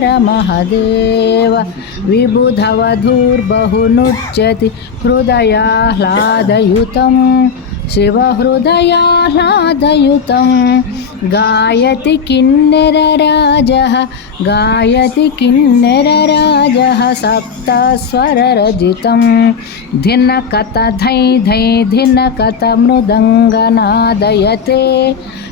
हर महदेव। विबुधवधूर्बहुनुच्यति हृदयाह्लादयुतं शिवहृदयाह्लादयुतं। गायति किन्नरराजः गायति किन्नरराजः सप्तस्वररजितं। धिनकत धै धै धिनकत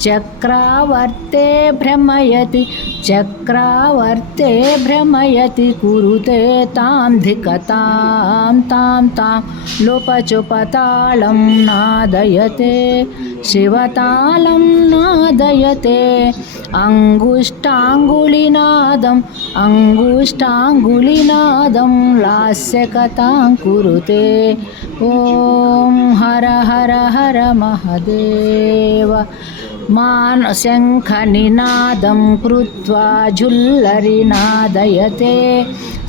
चक्रावर्ते भ्रमयति चक्रावर्ते भ्रमयति कुरुते तां धिकतां तां तां लोपचुपतालं नादयते शिवतालं नादयते। అంగుష్టాంగులినాదం అంగుష్టాంగులినాదం లాస్యకథాం కురుతే ఓం హర హర హర మహదేవ. మాన్ శంఖనినాదం కృత్వా జుల్లరి నాదయతే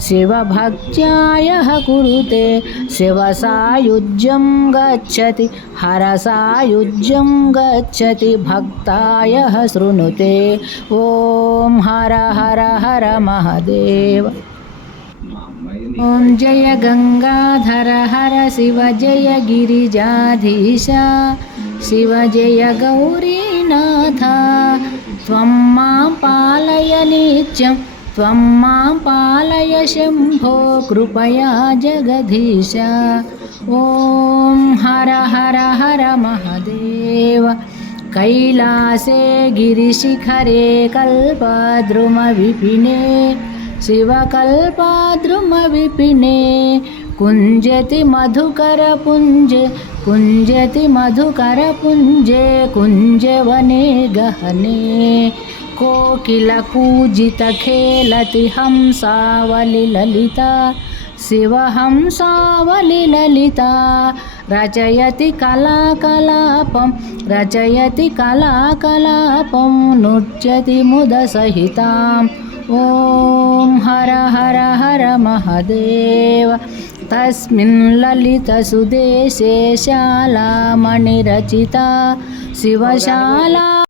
शिवभक्त्यायः कुरुते शिवसायुज्यं गच्छति, हरसायुज्यं गच्छति, भक्तायः शृणुते। ॐ हर हर हर महादेव। ॐ जय गङ्गाधर हर शिव जय गिरिजाधीश। शिव जय गौरीनाथ। त्वं माँ पालय नित्यं त्वं मां पालय शम्भो कृपया जगदीश ॐ हर हर हर महादेव कैलासे गिरिशिखरे कल्पद्रुमविपिने शिवकल्पाद्रुमविपिने कुञ्जति मधुकरपुञ्जे कुञ्जति मधुकरपुञ्जे कुञ्जवने गहने कोकिलकूजितखेलति हंसावलिललिता शिवहंसावलिललिता रचयति कलाकलापं रचयति कलाकलापं नृत्यति मुदसहिताम् ॐ हर हर हर महदेव। तस्मिन् ललितसुदेशे शालामणिरचिता, शिवशाला